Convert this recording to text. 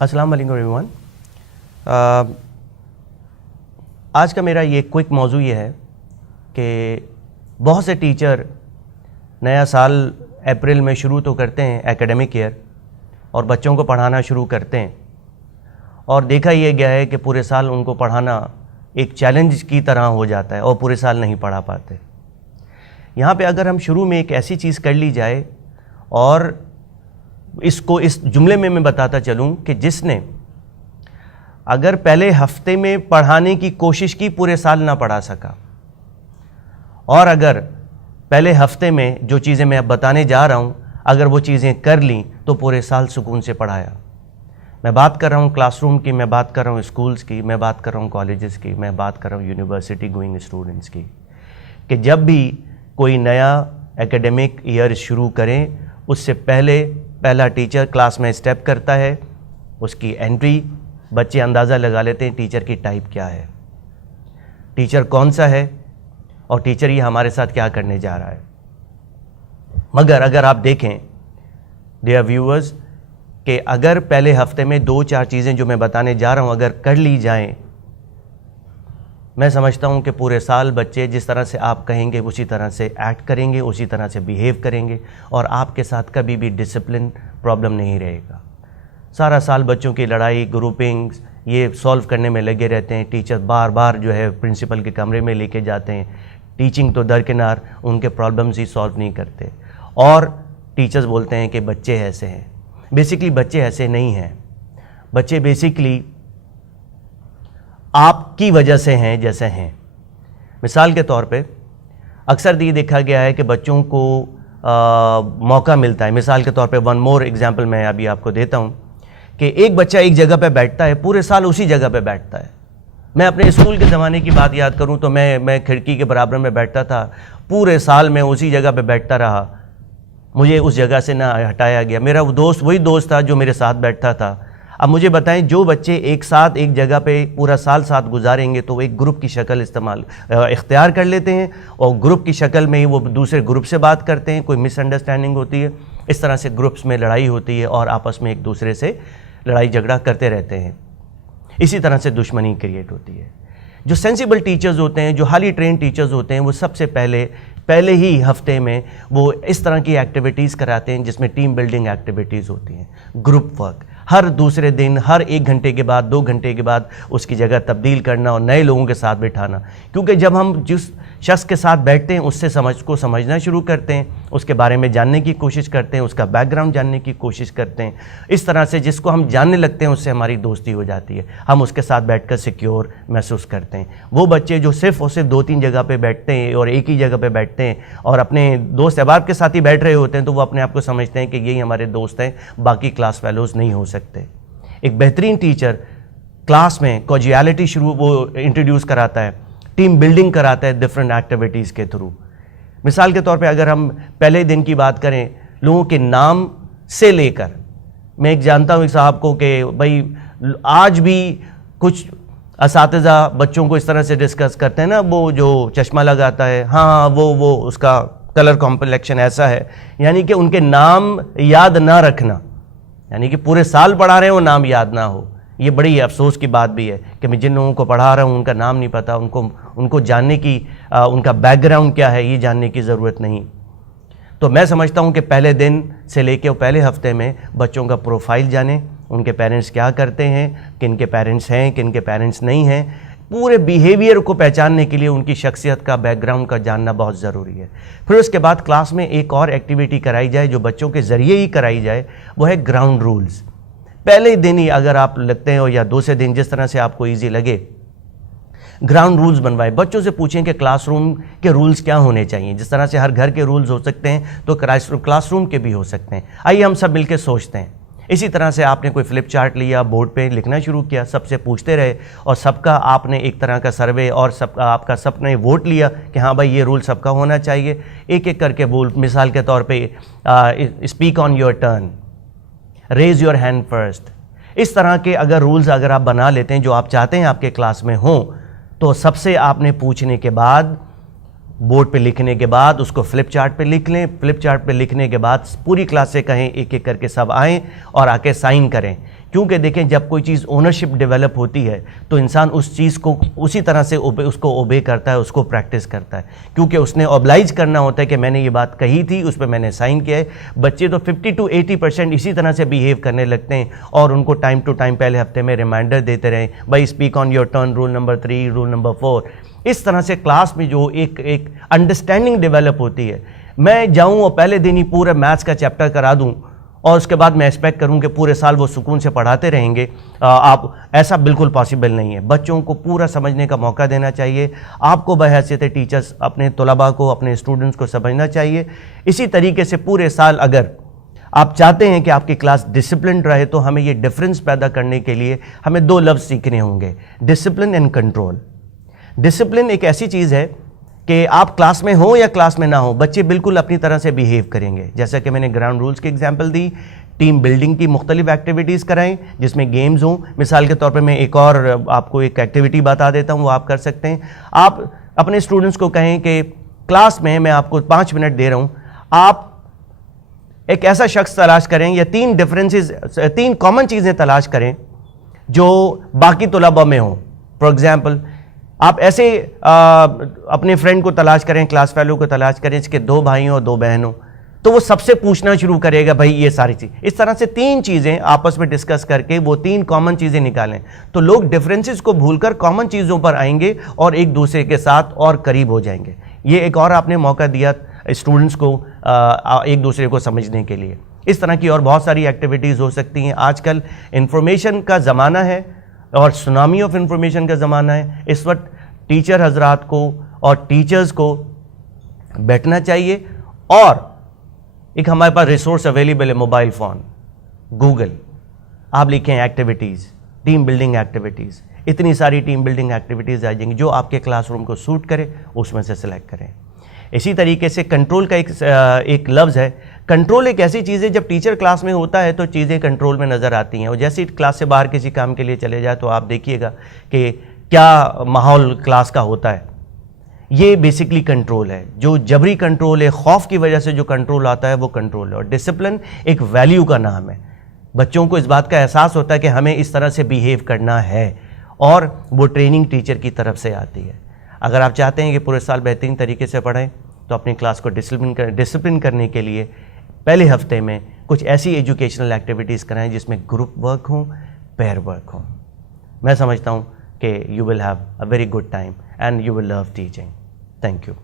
अस्सलाम वालेकुम एवरीवन। आज का मेरा ये क्विक मौजू ये है कि बहुत से टीचर नया साल अप्रैल में शुरू तो करते हैं एकेडमिक ईयर और बच्चों को पढ़ाना शुरू करते हैं, और देखा ये गया है कि पूरे साल उनको पढ़ाना एक चैलेंज की तरह हो जाता है और पूरे साल नहीं पढ़ा पाते। यहाँ पे अगर हम शुरू में एक ऐसी चीज़ कर ली जाए, और इसको इस जुमले में मैं बताता चलूँ कि जिसने अगर पहले हफ्ते में पढ़ाने की कोशिश की पूरे साल ना पढ़ा सका, और अगर पहले हफ्ते में जो चीज़ें मैं अब बताने जा रहा हूँ अगर वो चीज़ें कर लीं तो पूरे साल सुकून से पढ़ाया। मैं बात कर रहा हूँ क्लासरूम की, मैं बात कर रहा हूँ स्कूल्स की, मैं बात कर रहा हूँ कॉलेजेस की, मैं बात कर रहा हूँ यूनिवर्सिटी गोइंग स्टूडेंट्स की, कि जब भी कोई नया एकेडमिक ईयर शुरू करें उससे पहला टीचर क्लास में स्टेप करता है, उसकी एंट्री बच्चे अंदाज़ा लगा लेते हैं टीचर की टाइप क्या है, टीचर कौन सा है और टीचर ये हमारे साथ क्या करने जा रहा है। मगर अगर आप देखें डियर व्यूअर्स कि अगर पहले हफ्ते में 2-4 चीज़ें जो मैं बताने जा रहा हूँ अगर कर ली जाएं, मैं समझता हूँ कि पूरे साल बच्चे जिस तरह से आप कहेंगे उसी तरह से एक्ट करेंगे, उसी तरह से बिहेव करेंगे, और आपके साथ कभी भी डिसिप्लिन प्रॉब्लम नहीं रहेगा। सारा साल बच्चों की लड़ाई, ग्रुपिंग्स ये सॉल्व करने में लगे रहते हैं। टीचर बार बार जो है प्रिंसिपल के कमरे में लेके जाते हैं, टीचिंग तो दरकिनार, उनके प्रॉब्लम्स ही सॉल्व नहीं करते, और टीचर्स बोलते हैं कि बच्चे ऐसे हैं। बेसिकली बच्चे ऐसे नहीं हैं, बच्चे बेसिकली आपकी वजह से हैं जैसे हैं। मिसाल के तौर पे अक्सर ये देखा गया है कि बच्चों को मौका मिलता है। मिसाल के तौर पे वन मोर एग्जांपल मैं अभी आपको देता हूँ कि एक बच्चा एक जगह पे बैठता है, पूरे साल उसी जगह पे बैठता है। मैं अपने स्कूल के ज़माने की बात याद करूँ तो मैं खिड़की के बराबर में बैठता था, पूरे साल मैं उसी जगह पे बैठता रहा, मुझे उस जगह से ना हटाया गया। मेरा वो दोस्त वही दोस्त था जो मेरे साथ बैठता था। अब मुझे बताएं, जो बच्चे एक साथ एक जगह पे पूरा साल साथ गुजारेंगे तो वो एक ग्रुप की शक्ल इख्तियार कर लेते हैं, और ग्रुप की शक्ल में ही वो दूसरे ग्रुप से बात करते हैं, कोई मिसअंडरस्टैंडिंग होती है, इस तरह से ग्रुप्स में लड़ाई होती है और आपस में एक दूसरे से लड़ाई झगड़ा करते रहते हैं। इसी तरह से दुश्मनी क्रिएट होती है। जो सेंसिबल टीचर्स होते हैं, जो हाईली ट्रेन टीचर्स होते हैं, वो सबसे पहले ही हफ्ते में वो इस तरह की एक्टिविटीज़ कराते हैं जिसमें टीम बिल्डिंग एक्टिविटीज़ होती हैं, ग्रुप वर्क। हर दूसरे दिन, हर 1 घंटे के बाद, 2 घंटे के बाद उसकी जगह तब्दील करना और नए लोगों के साथ बिठाना। क्योंकि जब हम जिस शख्स के साथ बैठते हैं उससे समझना शुरू करते हैं, उसके बारे में जानने की कोशिश करते हैं, उसका बैकग्राउंड जानने की कोशिश करते हैं, इस तरह से जिसको हम जानने लगते हैं उससे हमारी दोस्ती हो जाती है, हम उसके साथ बैठकर सिक्योर महसूस करते हैं। वो बच्चे जो सिर्फ और सिर्फ 2-3 जगह पे बैठते हैं और एक ही जगह पे बैठते हैं और अपने दोस्त अहबाब के साथ ही बैठ रहे होते हैं, तो वो अपने आप को समझते हैं कि यही हमारे दोस्त हैं, बाकी क्लास फेलोज़ नहीं हो सकते। एक बेहतरीन टीचर क्लास में कॉजियलिटी वो इंट्रोड्यूस कराता है, टीम बिल्डिंग कराता है डिफरेंट एक्टिविटीज़ के थ्रू। मिसाल के तौर पे अगर हम पहले दिन की बात करें, लोगों के नाम से लेकर, मैं एक जानता हूँ एक साहब को कि भाई आज भी कुछ असातिज़ा बच्चों को इस तरह से डिस्कस करते हैं ना, वो जो चश्मा लगाता है, हाँ वो उसका कलर कॉम्प्लेक्शन ऐसा है, यानी कि उनके नाम याद ना रखना, यानी कि पूरे साल पढ़ा रहे हो नाम याद ना हो। ये बड़ी अफसोस की बात भी है कि मैं जिन लोगों को पढ़ा रहा हूँ उनका नाम नहीं पता, उनको जानने की उनका बैकग्राउंड क्या है ये जानने की ज़रूरत नहीं। तो मैं समझता हूँ कि पहले दिन से लेकर पहले हफ्ते में बच्चों का प्रोफाइल जानें, उनके पेरेंट्स क्या करते हैं, किन के पेरेंट्स हैं, किन के पेरेंट्स नहीं हैं, पूरे बिहेवियर को पहचानने के लिए उनकी शख्सियत का, बैकग्राउंड का जानना बहुत ज़रूरी है। फिर उसके बाद क्लास में एक और एक्टिविटी कराई जाए जो बच्चों के ज़रिए ही कराई जाए, वो है ग्राउंड रूल्स। पहले दिन ही अगर आप लगते हैं या दूसरे दिन, जिस तरह से आपको ईजी लगे, ग्राउंड रूल्स बनवाएं। बच्चों से पूछें कि क्लासरूम के रूल्स क्या होने चाहिए। जिस तरह से हर घर के रूल्स हो सकते हैं तो क्लासरूम के भी हो सकते हैं। आइए हम सब मिलकर सोचते हैं। इसी तरह से आपने कोई फ्लिप चार्ट लिया, बोर्ड पे लिखना शुरू किया, सबसे पूछते रहे और सबका आपने एक तरह का सर्वे और आपका सबने वोट लिया कि हाँ भाई ये रूल सबका होना चाहिए। एक एक करके बोल, मिसाल के तौर पे speak on your turn, raise your hand first. इस तरह के अगर रूल्स अगर आप बना लेते हैं जो आप चाहते हैं आपके क्लास में हों, तो सबसे आपने पूछने के बाद, बोर्ड पे लिखने के बाद उसको फ्लिप चार्ट पे लिख लें। फ्लिप चार्ट पे लिखने के बाद पूरी क्लास से कहें एक एक करके सब आएँ और आके साइन करें کیونکہ دیکھیں جب کوئی چیز اونرشپ ڈیولپ ہوتی ہے تو انسان اس چیز کو اسی طرح سے اس کو اوبے کرتا ہے, اس کو پریکٹس کرتا ہے, کیونکہ اس نے اوبلائج کرنا ہوتا ہے کہ میں نے یہ بات کہی تھی, اس پہ میں نے سائن کیا ہے. بچے تو 50 to 80% اسی طرح سے بیہیو کرنے لگتے ہیں, اور ان کو ٹائم ٹو ٹائم پہلے ہفتے میں ریمائنڈر دیتے رہیں, بھائی speak on your turn, roll number 3, roll number 4. اس طرح سے کلاس میں جو ایک انڈرسٹینڈنگ ڈیولپ ہوتی ہے. میں جاؤں اور پہلے دن ہی پورے میتھس کا چیپٹر کرا دوں اور اس کے بعد میں ایکسپیکٹ کروں کہ پورے سال وہ سکون سے پڑھاتے رہیں گے, آپ ایسا بالکل پاسبل نہیں ہے. بچوں کو پورا سمجھنے کا موقع دینا چاہیے. آپ کو بحیثیت ٹیچرز اپنے طلباء کو, اپنے اسٹوڈنٹس کو سمجھنا چاہیے. اسی طریقے سے پورے سال اگر آپ چاہتے ہیں کہ آپ کی کلاس ڈسپلنڈ رہے تو ہمیں یہ ڈفرینس پیدا کرنے کے لیے ہمیں 2 لفظ سیکھنے ہوں گے, ڈسپلن اینڈ کنٹرول. ڈسپلن ایک ایسی چیز ہے کہ آپ کلاس میں ہوں یا کلاس میں نہ ہوں, بچے بالکل اپنی طرح سے بیہیو کریں گے. جیسا کہ میں نے گراؤنڈ رولز کی ایگزامپل دی, ٹیم بلڈنگ کی مختلف ایکٹیویٹیز کرائیں جس میں گیمز ہوں. مثال کے طور پہ میں ایک اور آپ کو ایک ایکٹیویٹی بتا دیتا ہوں, وہ آپ کر سکتے ہیں. آپ اپنے اسٹوڈنٹس کو کہیں کہ کلاس میں آپ کو 5 منٹ دے رہا ہوں, آپ ایک ایسا شخص تلاش کریں یا 3 کامن چیزیں تلاش کریں جو باقی طلباء میں ہوں. فار ایگزامپل آپ ایسے اپنے فرینڈ کو تلاش کریں, کلاس فیلو کو تلاش کریں جس کے 2 بھائی اور 2 بہن ہوں, تو وہ سب سے پوچھنا شروع کرے گا بھائی یہ ساری چیز. اس طرح سے 3 چیزیں آپس میں ڈسکس کر کے وہ 3 کامن چیزیں نکالیں, تو لوگ ڈفرینسز کو بھول کر کامن چیزوں پر آئیں گے اور ایک دوسرے کے ساتھ اور قریب ہو جائیں گے. یہ ایک اور آپ نے موقع دیا اسٹوڈنٹس کو ایک دوسرے کو سمجھنے کے لیے. اس طرح کی اور بہت ساری ایکٹیویٹیز ہو سکتی ہیں. آج کل انفارمیشن کا زمانہ ہے اور سونامی آف انفارمیشن کا زمانہ ہے. اس وقت ٹیچر حضرات کو اور ٹیچرز کو بیٹھنا چاہیے, اور ایک ہمارے پاس ریسورس اویلیبل ہے, موبائل فون, گوگل. آپ لکھیں ایکٹیویٹیز, ٹیم بلڈنگ ایکٹیویٹیز, اتنی ساری ٹیم بلڈنگ ایکٹیویٹیز آ جائیں گی جو آپ کے کلاس روم کو سوٹ کرے, اس میں سے سلیکٹ کریں. اسی طریقے سے کنٹرول کا ایک لفظ ہے. کنٹرول ایک ایسی چیز ہے جب ٹیچر کلاس میں ہوتا ہے تو چیزیں کنٹرول میں نظر آتی ہیں, اور جیسے کلاس سے باہر کسی کام کے لیے چلے جائے تو آپ دیکھیے گا کہ کیا ماحول کلاس کا ہوتا ہے. یہ بیسکلی کنٹرول ہے, جو جبری کنٹرول ہے, خوف کی وجہ سے جو کنٹرول آتا ہے وہ کنٹرول ہے. اور ڈسپلن ایک ویلیو کا نام ہے. بچوں کو اس بات کا احساس ہوتا ہے کہ ہمیں اس طرح سے بیہیو کرنا ہے, اور وہ ٹریننگ ٹیچر کی طرف سے آتی ہے. اگر آپ چاہتے ہیں کہ پورے سال بہترین طریقے سے پڑھیں تو اپنی کلاس کو ڈسپلن کرنے کے لیے پہلے ہفتے میں کچھ ایسی ایجوکیشنل ایکٹیویٹیز کرائیں جس میں گروپ ورک ہوں, پیئر ورک ہوں. میں سمجھتا ہوں کہ you will have a very good time and you will love teaching. Thank you.